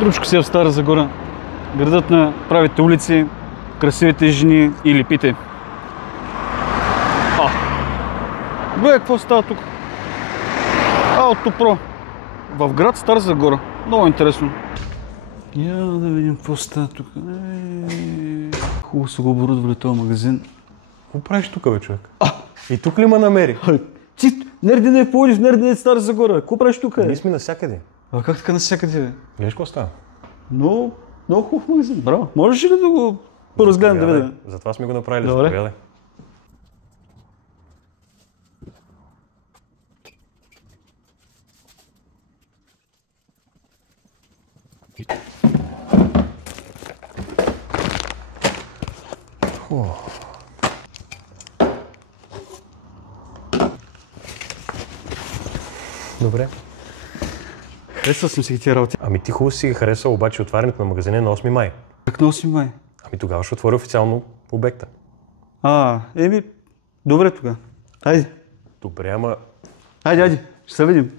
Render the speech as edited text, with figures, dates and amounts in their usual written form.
Дружко си в Стара Загора. Градът на правите улици, красивите жени и липите. Гледай какво става тук. Аутопро. В град Стара Загора. Много интересно. Я да видим какво става тук. Хубаво са го оборудвали този магазин. Какво правиш тук, бе, човек? И тук ли ме намери? Ти, нерди не е Пловдив, нерди не е Стара Загора. Какво правиш тук? Ние сме навсякъде. А как така навсякъде, бе? Гледаш какво става? Много хубав магазин. Браво. Можеш ли да го поразгледам да видя? Затова сме го направили. Добре. Заповядай. Добре. Харесвал съм си тия работи. Ами ти хубаво си ги харесал, обаче отварянето на магазина е на 8 май. Как на 8 май? Ами тогава ще отвори официално обекта. Добре тогава. Хайде. Добре, ама Хайде, ще се видим.